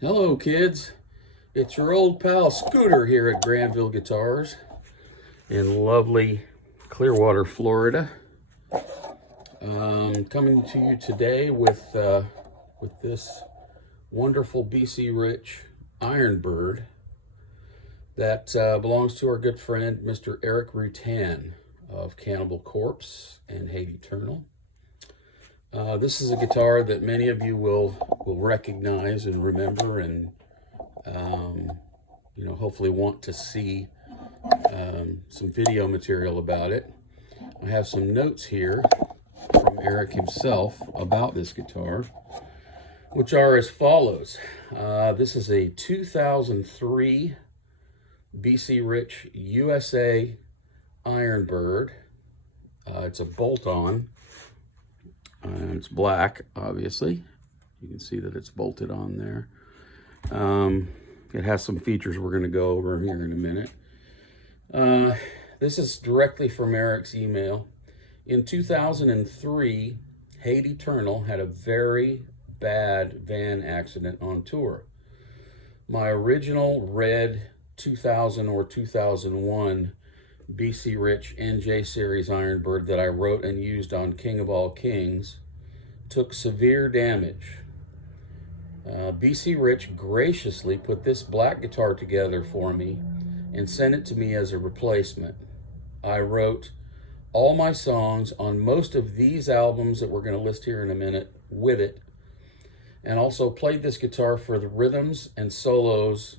Hello, kids. It's your old pal Scooter here at Granville Guitars in lovely Clearwater, Florida. Coming to you today with this wonderful BC Rich Ironbird that belongs to our good friend Mr. Erik Rutan of Cannibal Corpse and Hate Eternal. This is a guitar that many of you will recognize and remember, and hopefully want to see some video material about it. I have some notes here from Erik himself about this guitar, which are as follows. This is a 2003 BC Rich USA Ironbird. It's a bolt-on. It's black, obviously. You can see that it's bolted on there. It has some features we're going to go over here in a minute. This is directly from Erik's email. In 2003, Hate Eternal had a very bad van accident on tour. My original red 2000 or 2001 BC Rich NJ Series Ironbird that I wrote and used on King of All Kings took severe damage. BC Rich graciously put this black guitar together for me and sent it to me as a replacement. I wrote all my songs on most of these albums that we're going to list here in a minute with it, and also played this guitar for the rhythms and solos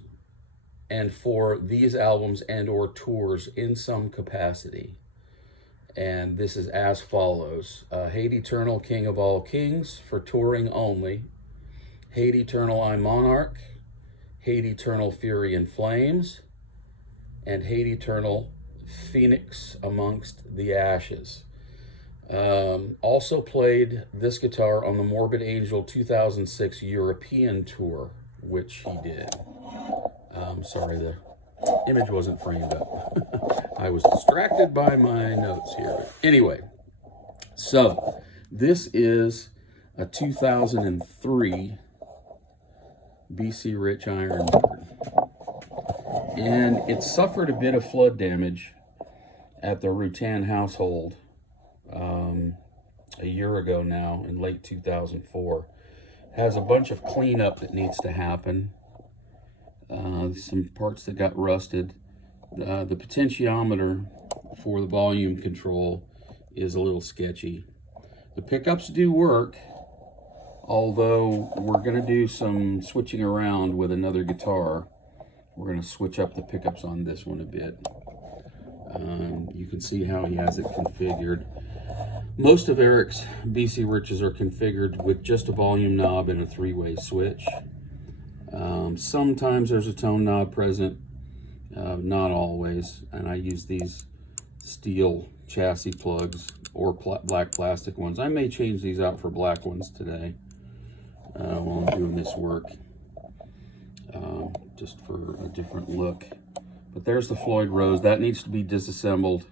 and for these albums and or tours in some capacity. And this is as follows. Hate Eternal, King of All Kings for touring only. Hate Eternal, I Monarch. Hate Eternal, Fury and Flames. And Hate Eternal, Phoenix Amongst the Ashes. Also played this guitar on the Morbid Angel 2006 European tour, which he did. Sorry, the image wasn't framed up. I was distracted by my notes here. Anyway, so this is a 2003 BC Rich Ironbird. And it suffered a bit of flood damage at the Rutan household a year ago now, in late 2004. Has a bunch of cleanup that needs to happen. Some parts that got rusted. The potentiometer for the volume control is a little sketchy. The pickups do work, although we're going to do some switching around with another guitar. We're going to switch up the pickups on this one a bit. You can see how he has it configured. Most of Erik's BC Riches are configured with just a volume knob and a three-way switch. Sometimes there's a tone knob present, not always, and I use these steel chassis plugs or black plastic ones. I may change these out for black ones today while I'm doing this work, just for a different look. But there's the Floyd Rose. That needs to be disassembled,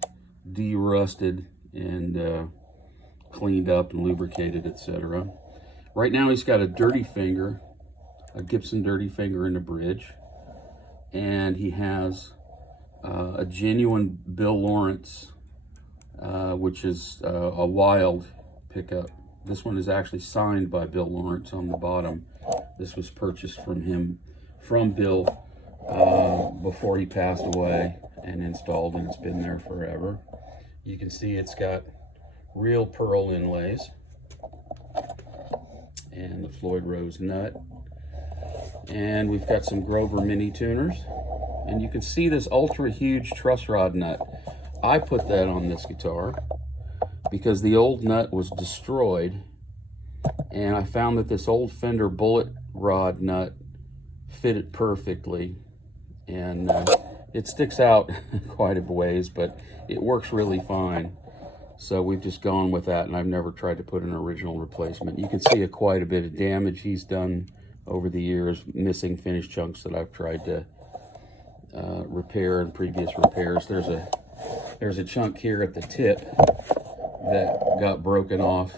de-rusted, and cleaned up and lubricated, etc. Right now he's got a dirty finger, a Gibson dirty finger in the bridge, and he has a genuine Bill Lawrence, which is a wild pickup. This one is actually signed by Bill Lawrence on the bottom. This was purchased from Bill before he passed away and installed, and it's been there forever. You can see it's got real pearl inlays and the Floyd Rose nut. And we've got some Grover mini tuners. And you can see this ultra huge truss rod nut. I put that on this guitar because the old nut was destroyed. And I found that this old Fender bullet rod nut fit it perfectly. And it sticks out quite a ways, but it works really fine. So we've just gone with that, and I've never tried to put an original replacement. You can see quite a bit of damage he's done over the years, missing finish chunks that I've tried to repair in previous repairs. There's a chunk here at the tip that got broken off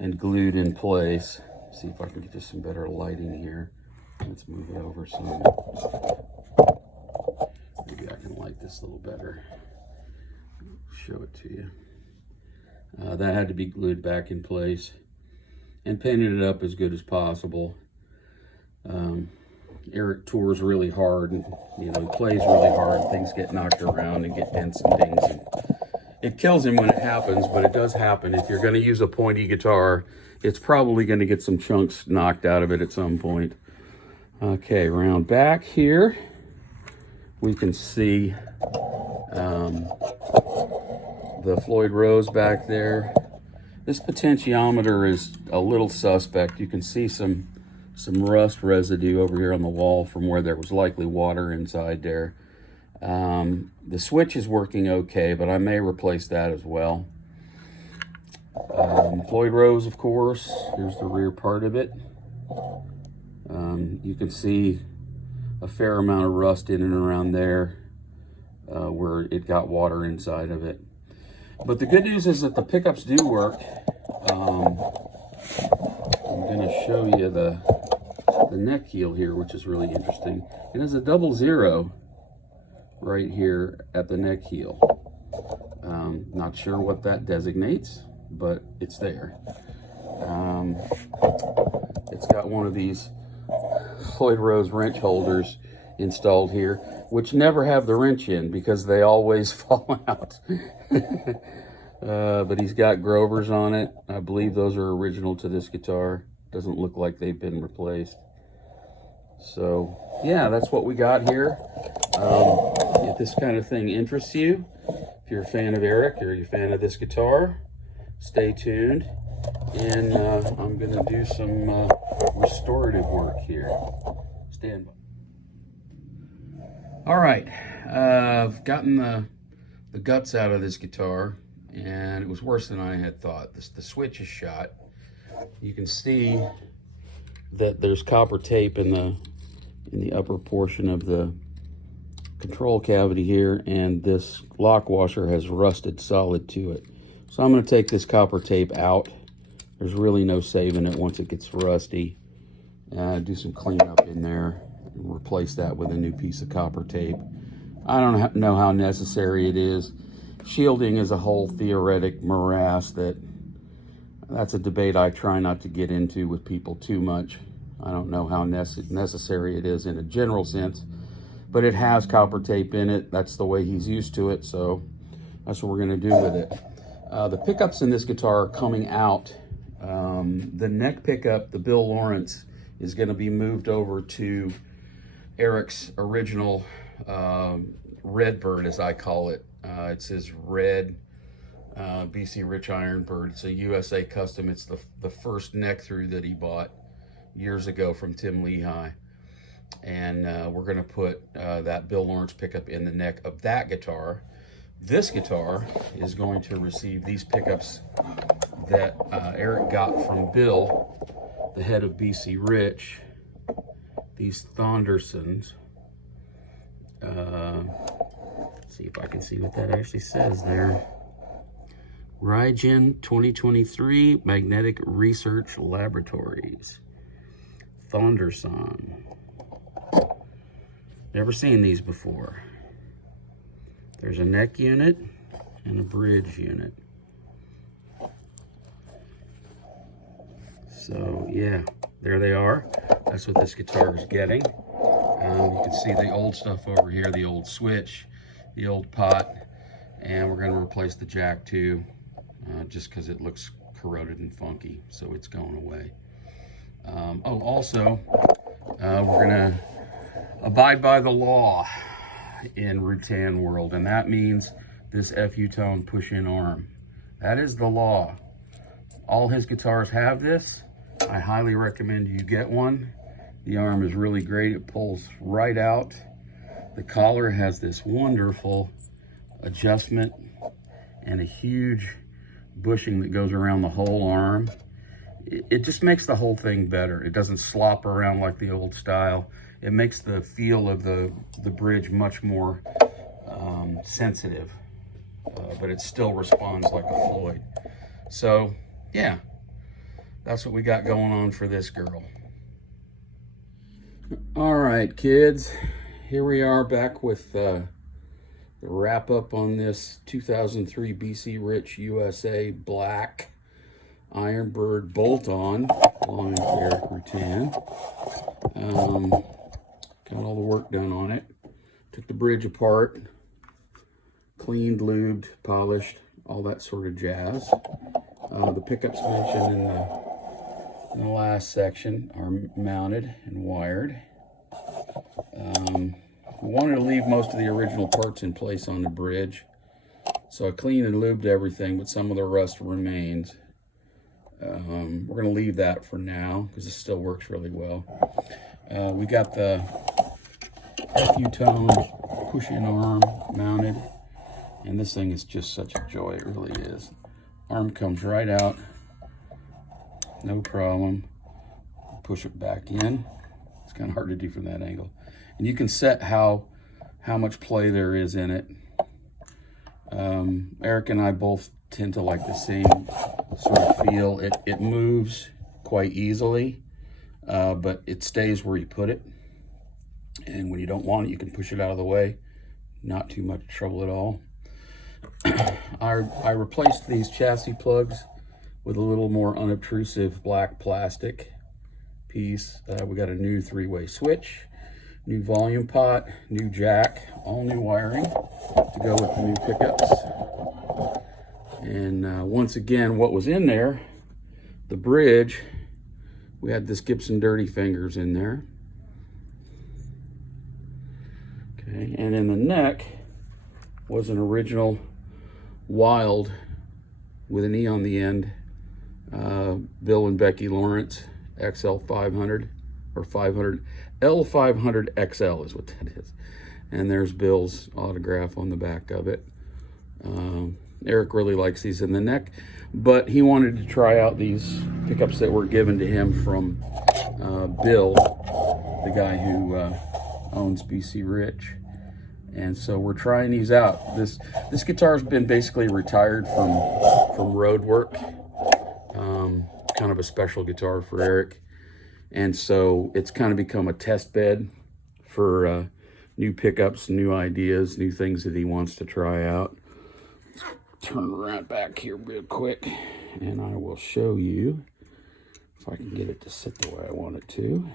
and glued in place. See if I can get just some better lighting here. Let's move it over some. Maybe I can light this a little better. Show it to you. That had to be glued back in place and painted it up as good as possible. Erik tours really hard, and he plays really hard. Things get knocked around and get dents and things. And it kills him when it happens, but it does happen. If you're going to use a pointy guitar, it's probably going to get some chunks knocked out of it at some point. Okay, around back here, we can see the Floyd Rose back there. This potentiometer is a little suspect. You can see some rust residue over here on the wall from where there was likely water inside there. The switch is working okay, but I may replace that as well. Floyd Rose, of course. Here's the rear part of it. You can see a fair amount of rust in and around there where it got water inside of it. But the good news is that the pickups do work. I'm going to show you the neck heel here, which is really interesting. It has a 00 right here at the neck heel. Not sure what that designates, but it's there. It's got one of these Floyd Rose wrench holders installed here, which never have the wrench in because they always fall out. But he's got Grovers on it. I believe those are original to this guitar. Doesn't look like they've been replaced. So yeah, that's what we got here. If this kind of thing interests you, if you're a fan of Erik or you're a fan of this guitar, stay tuned. And I'm gonna do some restorative work here. Stand by. All right, I've gotten the guts out of this guitar, and it was worse than I had thought. The switch is shot. You can see that there's copper tape in the upper portion of the control cavity here, and this lock washer has rusted solid to it. So I'm going to take this copper tape out. There's really no saving it once it gets rusty. Do some cleanup in there and replace that with a new piece of copper tape. I don't know how necessary it is. Shielding is a whole theoretic morass that's a debate I try not to get into with people too much. I don't know how necessary it is in a general sense, but it has copper tape in it. That's the way he's used to it, so that's what we're going to do with it. The pickups in this guitar are coming out. The neck pickup, the Bill Lawrence, is going to be moved over to Erik's original Redbird, as I call it. It's his red BC Rich Iron Bird. It's a USA custom. It's the first neck through that he bought years ago from Tim Lehigh. And we're going to put that Bill Lawrence pickup in the neck of that guitar. This guitar is going to receive these pickups that Erik got from Bill, the head of BC Rich. These Thondersons. See if I can see what that actually says there. Rygen 2023 Magnetic Research Laboratories. Thonderson. Never seen these before. There's a neck unit and a bridge unit. So yeah, there they are. That's what this guitar is getting. You can see the old stuff over here, the old switch, the old pot, and we're going to replace the jack too, just because it looks corroded and funky, so it's going away. Also, we're going to abide by the law in Rutan world, and that means this FU tone push-in arm. That is the law. All his guitars have this. I highly recommend you get one. The arm is really great. It pulls right out. The collar has this wonderful adjustment and a huge bushing that goes around the whole arm. It just makes the whole thing better. It doesn't slop around like the old style. It makes the feel of the bridge much more sensitive, but it still responds like a Floyd. So yeah, that's what we got going on for this girl. All right, kids, here we are back with the wrap up on this 2003 BC Rich USA Black Ironbird bolt-on belonging to Erik Rutan. Got all the work done on it. Took the bridge apart, cleaned, lubed, polished, all that sort of jazz. The pickups mentioned in the last section are mounted and wired. We wanted to leave most of the original parts in place on the bridge, so I cleaned and lubed everything, but some of the rust remains. We're going to leave that for now because it still works really well. We got the FU-tone push-in arm mounted, and this thing is just such a joy. It really is. Arm comes right out, no problem. Push it back in. It's kind of hard to do from that angle. And you can set how much play there is in it. Erik and I both tend to like the same sort of feel. It moves quite easily, but it stays where you put it. And when you don't want it, you can push it out of the way. Not too much trouble at all. I replaced these chassis plugs with a little more unobtrusive black plastic piece. We got a new 3-way switch, new volume pot, new jack, all new wiring to go with the new pickups. And once again, what was in there, the bridge, we had this Gibson Dirty Fingers in there. Okay, and in the neck was an original Wild with an E on the end, Bill and Becky Lawrence XL 500 or 500 L500 XL is what that is. And there's Bill's autograph on the back of it. Erik really likes these in the neck, but he wanted to try out these pickups that were given to him from Bill, the guy who owns BC Rich. And so we're trying these out. This guitar's been basically retired from road work. Kind of a special guitar for Erik. And so it's kind of become a test bed for new pickups, new ideas, new things that he wants to try out. Let's turn right back here real quick, and I will show you if I can get it to sit the way I want it to.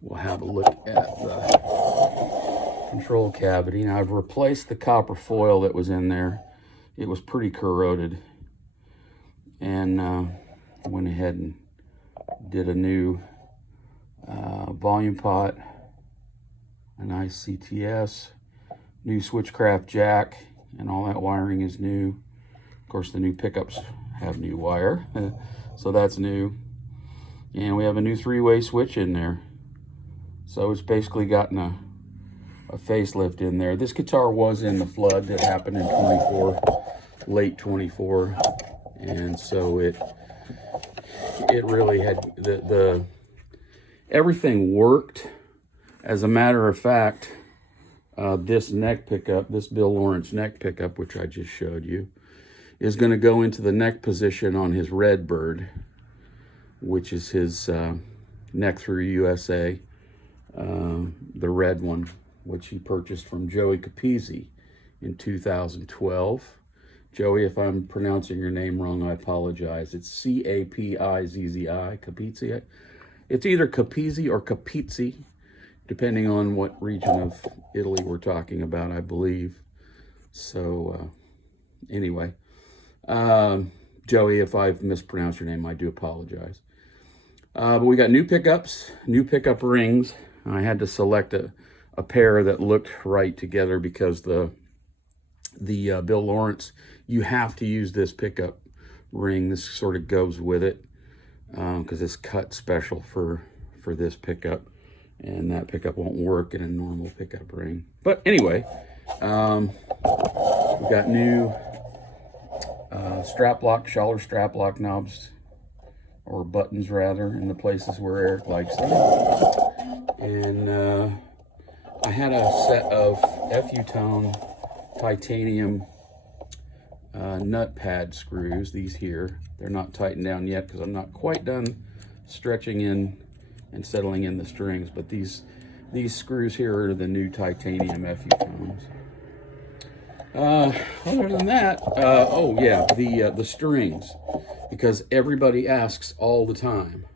We'll have a look at the control cavity. Now, I've replaced the copper foil that was in there. It was pretty corroded, and I went ahead and did a new volume pot, a nice CTS, new Switchcraft jack, and all that wiring is new. Of course, the new pickups have new wire, so that's new. And we have a new 3-way switch in there. So it's basically gotten a facelift in there. This guitar was in the flood that happened in 24, late 24. And so it really had, everything worked. As a matter of fact, this neck pickup, this Bill Lawrence neck pickup, which I just showed you, is going to go into the neck position on his Redbird, which is his Neck Through USA. The red one, which he purchased from Joey Capizzi in 2012. Joey, if I'm pronouncing your name wrong, I apologize. It's C-A-P-I-Z-Z-I, Capizzi. It's either Capizzi or Capizzi, depending on what region of Italy we're talking about, I believe. So, anyway, Joey, if I've mispronounced your name, I do apologize. But we got new pickups, new pickup rings. I had to select a pair that looked right together because the Bill Lawrence, you have to use this pickup ring. This sort of goes with it because it's cut special for this pickup, and that pickup won't work in a normal pickup ring. But anyway, we got new strap lock, Schaller strap lock knobs, or buttons rather, in the places where Erik likes them. And I had a set of FU-tone titanium nut pad screws, these here. They're not tightened down yet because I'm not quite done stretching in and settling in the strings. But these screws here are the new titanium FU cones. Other than that, oh yeah, the strings, because everybody asks all the time.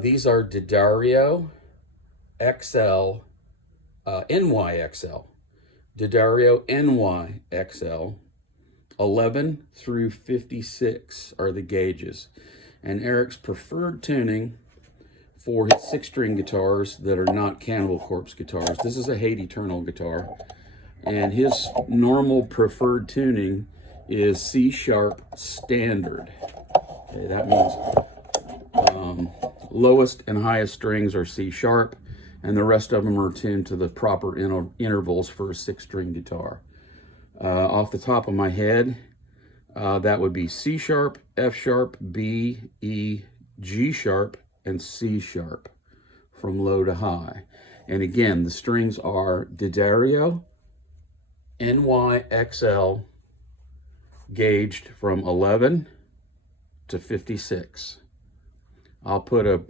These are D'Addario XL, NYXL. D'Addario NYXL. 11 through 56 are the gauges. And Erik's preferred tuning for his 6-string guitars that are not Cannibal Corpse guitars. This is a Hate Eternal guitar. And his normal preferred tuning is C sharp standard. Okay, that means lowest and highest strings are C sharp, and the rest of them are tuned to the proper intervals for a 6-string guitar. Off the top of my head, that would be C sharp, F sharp, B, E, G sharp, and C sharp from low to high. And again, the strings are D'Addario NYXL, gauged from 11 to 56. I'll pin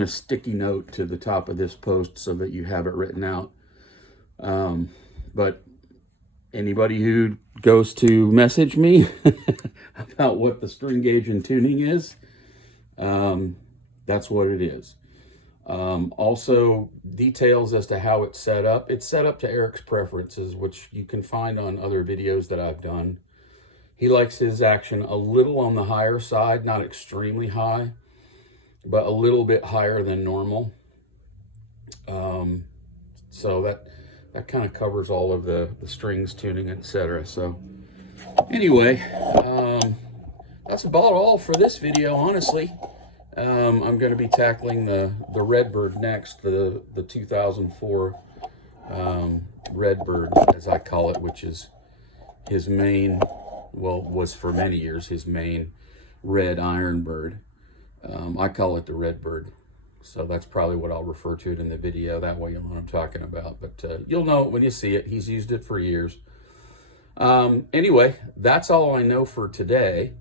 a sticky note to the top of this post so that you have it written out. But anybody who goes to message me about what the string gauge and tuning is, that's what it is. Also, details as to how it's set up. It's set up to Erik's preferences, which you can find on other videos that I've done. He likes his action a little on the higher side, not extremely high, but a little bit higher than normal. So that kind of covers all of the strings, tuning, etc. So anyway, that's about all for this video, honestly. I'm going to be tackling the Redbird next, the 2004 Redbird, as I call it, which is his main, well, was for many years his main red iron bird. I call it the Redbird, so that's probably what I'll refer to it in the video. That way you'll know what I'm talking about, but you'll know it when you see it. He's used it for years. Anyway, that's all I know for today.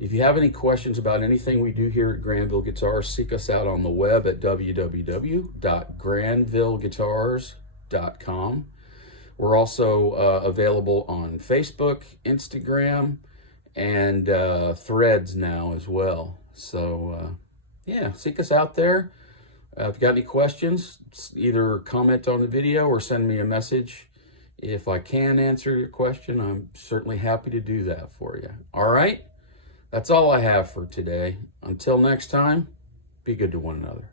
If you have any questions about anything we do here at Granville Guitars, seek us out on the web at www.granvilleguitars.com. We're also available on Facebook, Instagram, and Threads now as well. So, yeah, seek us out there. If you got any questions, either comment on the video or send me a message. If I can answer your question, I'm certainly happy to do that for you. All right? That's all I have for today. Until next time, be good to one another.